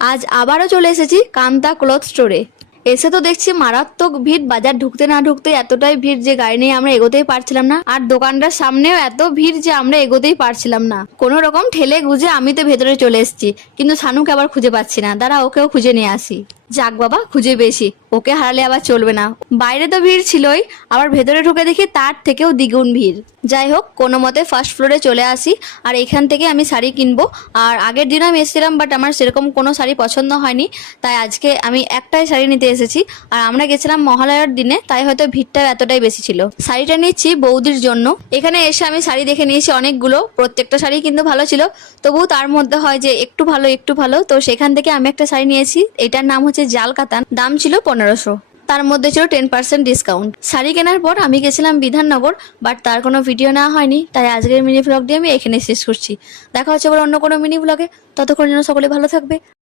আজ আবারও চলে এসেছি কান্তা ক্লথ স্টোরে। এসে তো দেখছি মারাত্মক ভিড়, বাজার ঢুকতে না ঢুকতে এতটাই ভিড় যে গাড়ি নিয়ে আমরা এগোতেই পারছিলাম না। আর দোকানটার সামনেও এত ভিড় যে আমরা এগোতেই পারছিলাম না। কোনো রকম ঠেলে গুজে আমি তো ভেতরে চলে এসেছি, কিন্তু শানুকে আবার খুঁজে পাচ্ছি না। দাঁড়া, ওকেও খুঁজে নিয়ে আসি। যাক বাবা, খুঁজে পেয়েছি, ওকে হারালে আবার চলবে না। বাইরে তো ভিড় ছিলই, আবার ভেতরে ঢুকে দেখি তার থেকেও দ্বিগুণ ভিড়। যাই হোক, কোনো মতে ফার্স্ট ফ্লোরে চলে আসি আর এখান থেকে আমি শাড়ি কিনবো। আর আগের দিন আমি এসেছিলাম, বাট আমার সেরকম কোনো শাড়ি পছন্দ হয়নি, তাই আজকে আমি একটাই শাড়ি নিতে এসেছি। আর আমরা গেছিলাম মহালয়ার দিনে, তাই হয়তো ভিড়টা এতটাই বেশি ছিল। শাড়িটা নিচ্ছি বৌদির জন্য। এখানে এসে আমি শাড়ি দেখে নিয়েছি অনেকগুলো, প্রত্যেকটা শাড়ি কিন্তু ভালো ছিল, তবু তার মধ্যে হয় যে একটু ভালো, তো সেখান থেকে আমি একটা শাড়ি নিয়েছি। এটার নাম হচ্ছে জাল কাতান, দাম ছিল 1500। তার মধ্যে ছিল 10% ডিসকাউন্ট। শাড়ি কেনার পর আমি গেছিলাম বিধাননগর, বাট তার কোনো ভিডিও নেওয়া হয়নি, তাই আজকের মিনি ভ্লগটি আমি এখানে শেষ করছি। দেখা হচ্ছে আবার অন্য কোনো মিনি ভ্লগে। ততক্ষণ যেন সকলে ভালো থাকবে।